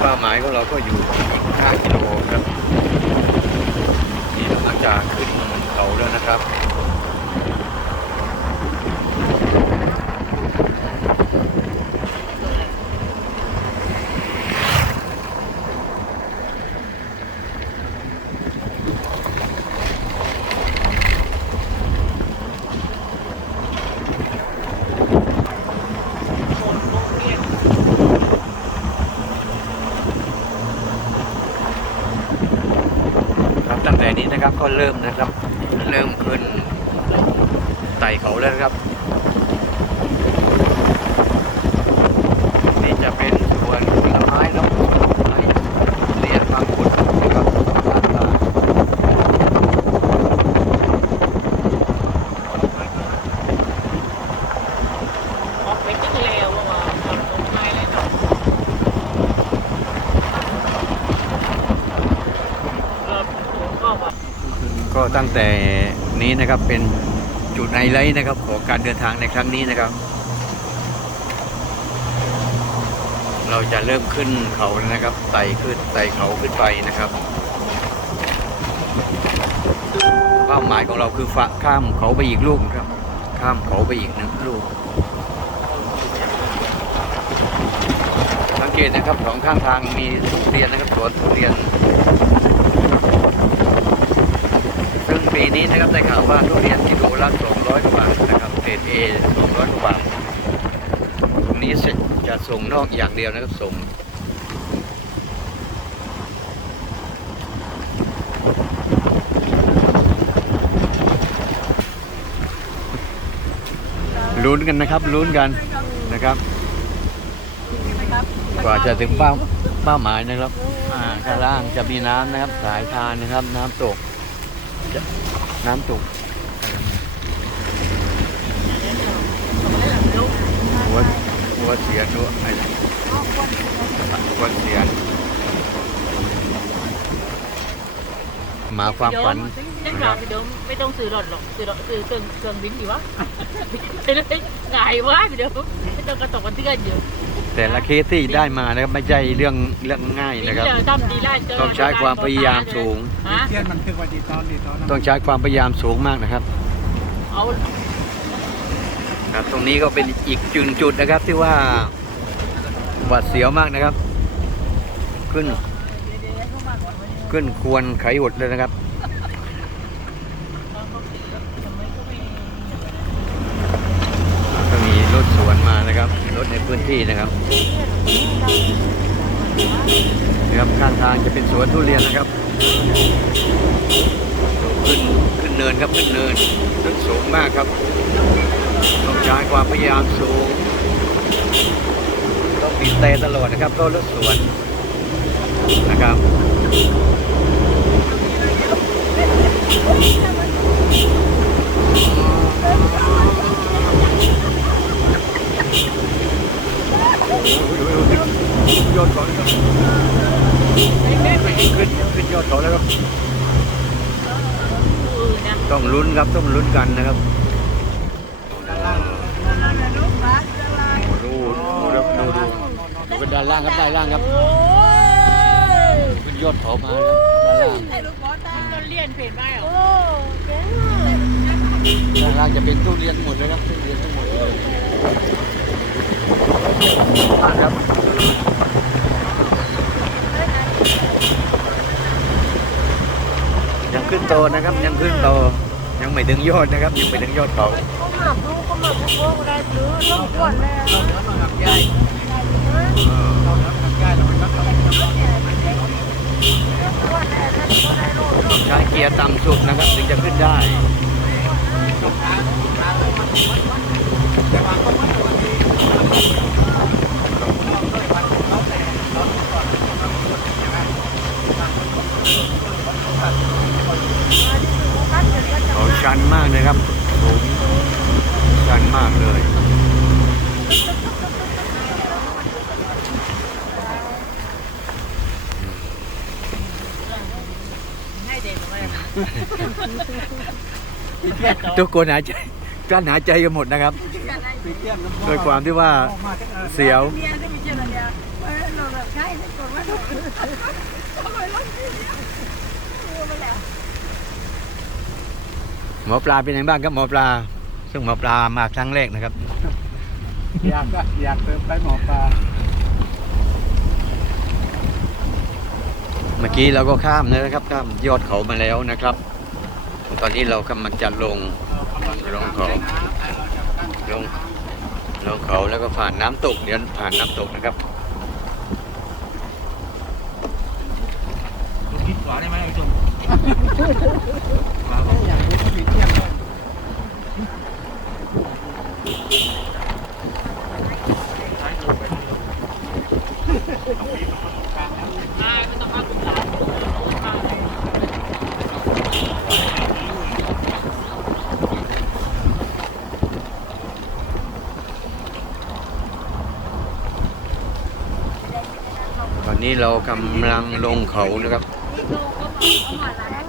เป้าหมายของเราก็อยู่อีก5กิโลครับนี่หลังจากขึ้นเขาแล้วนะครับตั้งแต่ นะครับ ก็เริ่มนะครับ เริ่มขึ้นไต่เขาแล้วครับ นี่จะเป็นสวนผลไม้แล้วก็ไม้เรียนบางขุดนะครับด้านล่าง ออกไปจิ้งเลวว่าทำผมไม่เลยเนาะเออผมก็แบบ ก็ตั้ง แต่นี้นะครับเป็นจุดไฮไลท์นะครับของการเดินทางในครั้งนี้นะครับ เราจะเริ่มขึ้นเขาแล้วนะครับไต่ขึ้นไต่เขาขึ้นไปนะครับเป้าหมายของเราคือฟ้าข้ามเขาไปอีกลูกครับ ข้ามเขาไปอีกหนึ่งลูกสังเกตนะครับสองข้างทางมีทุเรียนนะครับสวนทุเรียน ซึ่ง ปีนี้นะครับได้ข่าวว่าทุเรียนกิโลละ200กว่าบาทนะครับเกรดเอ200กว่าบาทตรงนี้เสร็จจะส่งนอกอย่างเดียวนะครับส่งลุ้นกันนะครับลุ้นกันนะครับ กว่าจะถึงเป้าเป้าหมายนะครับอ่าข้างล่างจะมีน้ำนะครับ สายทานนะครับ น้ำตกจะ น้ำตกหัวหัวเสียนด้วยไอ้หัวเสียนหมาความฝันยังหลับเดี๋ยวไม่ต้องซื้อรถหรอกซื้อรถซื้อเครื่องเครื่องบินดีวะไปเลยง่ายวะเดี๋ยวไม่ต้องกระตกกันเตือนอยู่ แต่ละเคสที่ได้มานะครับไม่ใช่เรื่องเรื่องง่ายนะครับทำดีไล่เจอต้องใช้ความพยายามสูงฮะเทียนมันคือว่าดีตอนดีตอนนั้นต้องใช้ความพยายามสูงมากนะครับเอาครับตรงนี้ก็เป็นอีกจุดจุดนะครับที่ว่าหวาดเสียวมากนะครับ ขึ้น ขึ้นควรไขหดเลยนะครับ ก็มีรถสวนมานะครับ รถในพื้น ที่นะครับนะครับข้างทางจะเป็นสวนทุเรียนนะครับขึ้นขึ้นเนินครับขึ้นเนินขึ้นสูงมากครับต้องใช้ความพยายามสูงต้องบีบแต่ตลอดนะครับรถรถสวนนะครับ ยอดเขาเลยครับขึ้นขึ้นยอดเขาแล้วครับต้องลุ้นครับต้องลุ้นกันนะครับดูดูครับดูดูดูเป็นด้านล่างครับด้านล่างครับขึ้นยอดเขามาครับด้านล่างต้นเลี่ยนเปลี่ยนได้หรอด้านล่างจะเป็นทุเรียนหมดเลยครับทุเรียนทั้งหมดเลยอะครับ ยังขึ้นะครับ ยังขึ้นโตยังไม่ถึงยอดนะครับ ยังไม่ถึงยอดเขาก็หมักลูกก็หมักลูกก็ได้หรือต้องกวนเลยเราทำใหญ่เราทำใหญ่เราไม่ต้องกวนเลยนั่นก็ได้ลูกใช้เกียร์ต่ำสุดนะครับถึงจะขึ้นได้ เขาชันมากเลยครับสูงชันมากเลยให้เด็กมาทุกคนหายใจกลั้นหายใจกันหมดนะครับโดยความที่ว่าเสียว หมอปลาเป็นยังไงบ้างครับหมอปลา ซึ่งหมอปลามาครั้งแรกนะครับ อยากก็อยากเติมไปหมอปลา เมื่อกี้เราก็ข้ามนะครับข้ามยอดเขามาแล้วนะครับ ตอนนี้เรากำลังจะลงลงเขาลงลงเขาแล้วก็ผ่านน้ำตกเดี๋ยวผ่านน้ำตกนะครับ คิดขวาได้ไหมไอ้จุ๊บอยากรู้ผิดเที่ยงเลย มาไม่ ตอนตอนนี้เรากำลังลงเขานะครับ 我买来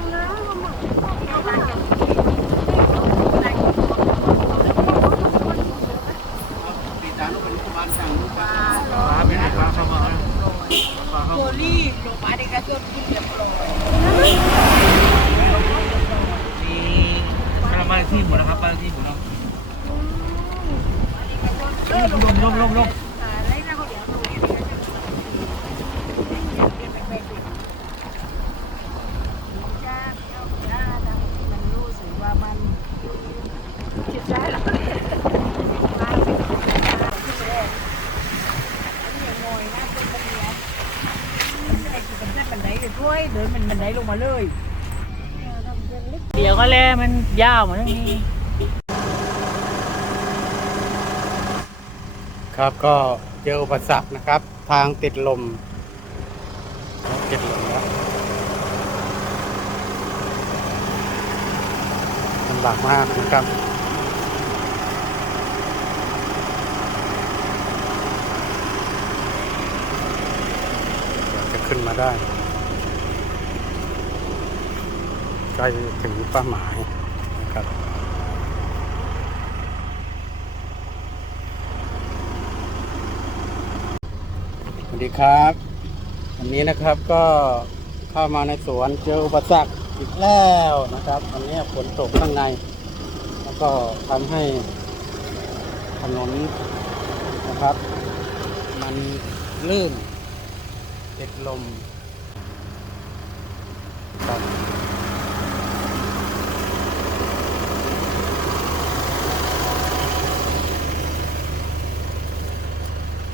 มันบันไดลงมาเลย เดี๋ยวก็แล้วมันยาวเหมือนนี้ ครับก็เจออุปสรรคนะครับ ทางติดลมติดลมแล้วลำบากมากนะครับจะขึ้นมาได้ ใก ล้ถึงเป้าหมายนะครับสวัสดีครับวันนี้นะครับก็เข้ามาในสวนเจออุปสรรคอีกแล้วนะครับวันนี้ฝนตกข้างใน แล้วก็ทำให้ถนนนะครับ มันลื่นติดลมครับ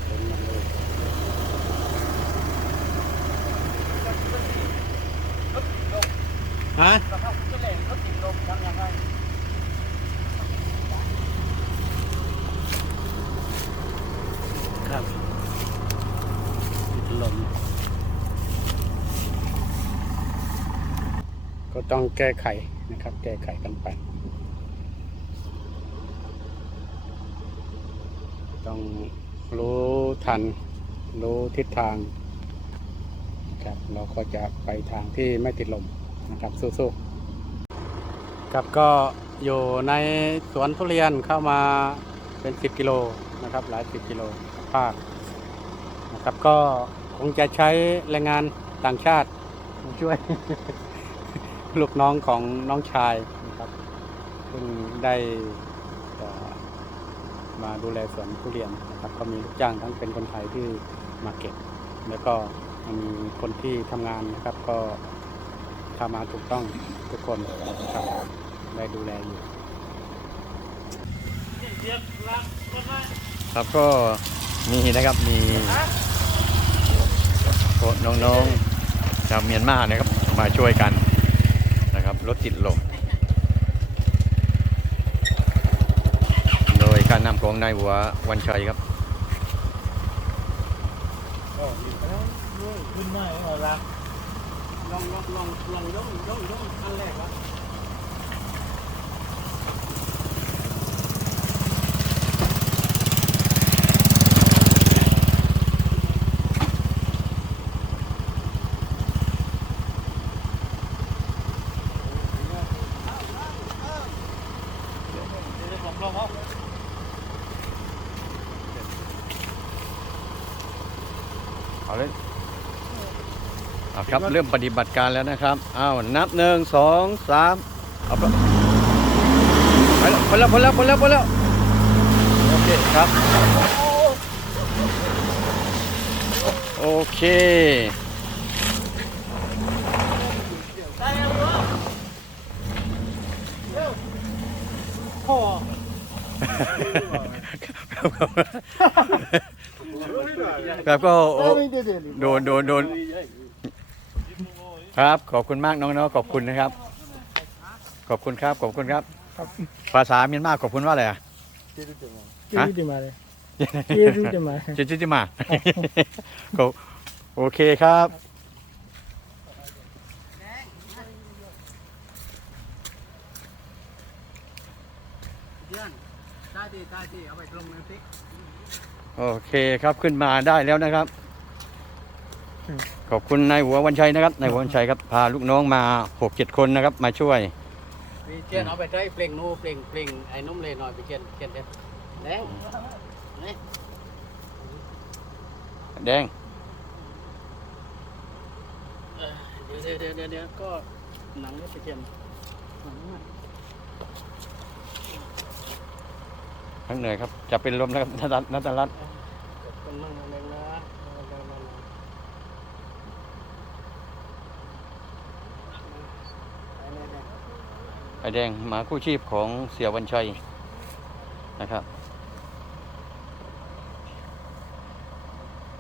ลมมันลื่น ฮะครับติดลมก็ต้องแก้ไขนะครับ แก้ไขกันไป ต้องรู้ทัน รู้ทิศทางครับเราก็จะไปทางที่ไม่ติดลม นะครับสู้ๆครับก็อยู่ในสวนทุเรียนเข้ามาเป็น 10 กิโลนะครับ หลาย 10 กิโลภาคนะครับก็คงจะใช้แรงงานต่างชาติมาช่วย ลูกน้องของน้องชายนะครับซึ่งได้เอ่อมาดูแลสวนทุเรียนนะครับก็มีลูกจ้างทั้งเป็นคนไทยที่มาเก็บ แล้วก็มีคนที่ทำงานนะครับก็ ทำมาถูกต้องทุกคนนะครับได้ดูแลอยู่ ครับก็มีนะครับมีน้องๆชาวเมียนมานะครับมาช่วยกันนะครับรถติดลมโดยการนำของนายหัววันชัยครับขึ้นได้เหรอ ลองลองลองลองลองยกยกยกขั้นแรกวะเดี๋ยวผมลองเอา เอาเลยเอา ครับเริ่มปฏิบัติการแล้วนะครับอ้าวนับหนึ่งสองสามเอาไปไปแล้วไปแล้วไปแล้วไปแล้วไปแล้วโอเคครับ โอเคพ่อครับก็โอ้โดนโดนโดน ครับ ขอบคุณมากน้องๆขอบคุณนะครับ ขอบคุณครับ ขอบคุณครับภาษาเมียนมาขอบคุณว่าอะไรอะชื่อที่มาเลยชื่อที่มาจิจิจิมาก็โอเคครับ ได้ดีได้ดีเอาไปลงในฟิกโอเคครับขึ้นมาได้แล้วนะครับ ขอบคุณนายหัววันชัยนะครับนายหัววันชัยครับพาลูกน้องมาหกเจ็ดคนนะครับ มาช่วยพี่เจนเอาไปใช้เปล่งนูเปล่งเปล่งไอ้นุ่มเลยหน่อยพี่เจนเจนเด็ดแดงนี่แดงเดี๋ยวเดี๋ยวเดี๋ยวเดี๋ยวก็หนังนี่พี่เจนหนังนี่ทั้งเหนื่อยครับจะเป็นลมแล้วครับนัทนัทรัตน์ขอบคุณมากเลยนะเร็วๆๆ ไอ แดงหมาคู่ชีพของเสียวันชัยนะครับ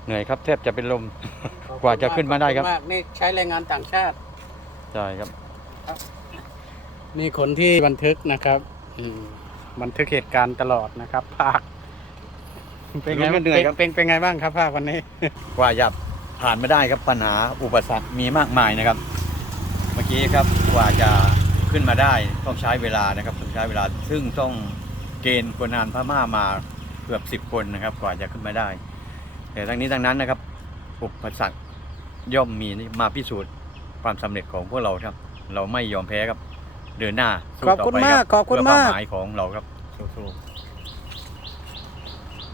เหนื่อยครับแทบจะเป็นลม กว่าจะขึ้นมาได้ครับ ขอณกนี่ใช้แรงงานต่างชาติ ใช่ครับ นี่คนที่บันทึกนะครับอืมบันทึกเหตุการณ์ตลอดนะครับ ภาคเป็นไงบ้างเหนื่อยครับ เป็นเป็นไงบ้างครับ ภาควันนี้ กว่าจะผ่านมาได้ครับปัญหาอุปสรรคมีมากมายนะครับ เมื่อกี้ครับกว่าจะ ขึ้นมาได้ต้องใช้เวลานะครับต้องใช้เวลาซึ่งต้องเกณฑ์คนงานพม่ามาเกือบสิบคนนะครับ กว่าจะขึ้นมาได้ แต่ทั้งนี้ทั้งนั้นนะครับอุปสรรคย่อมมีมาพิสูจน์ความสำเร็จของพวกเราครับ เราไม่ยอมแพ้ครับ เดินหน้าสู้ขอบต่คุณไปมากรับขอบคุณเพื่เป้มากหมายของเราครับสู้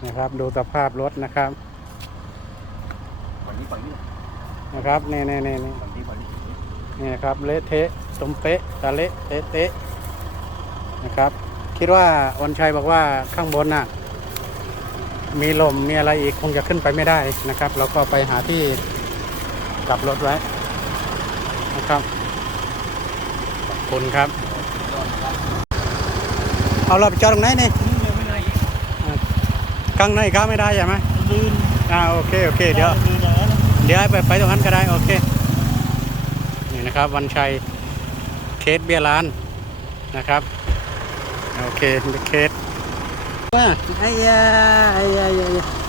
นะครับดูสภาพรถนะครับๆฝั่งนี้ฝั่งนี้นะครับนี่นี่นี่นี่ฝั่งนี้ฝั่งนี้ นี่ครับเละเทะส มเป๊ะตะเละเตะเตะนะครับ คิดว่าวันชัยบอกว่าข้างบนน่ะ มีลมมีอะไรอีกคงจะขึ้นไปไม่ได้นะครับ เราก็ไปหาที่กลับรถไว้นะครับขอบคุณครับ เอาเราไปจอดตรงไหนนี่อ่าข้างในเข้าไม่ได้ใช่ไหมอ่าโอเคโอเคเดี๋ยวเดี๋ยวให้ไปไปตรงนั้นก็ได้โอเคนี่นะครับ วันชัย เคสเบียร์ร้านนะครับ โอเคเคสว่าไอ้ยาไอ้ยาไอ้ยา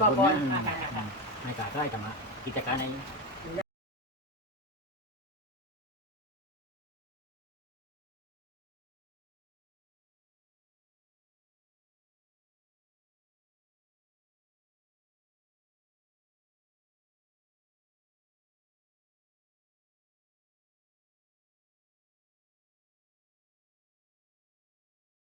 ก็บอลไม่กาใกล้กับมากิจการใน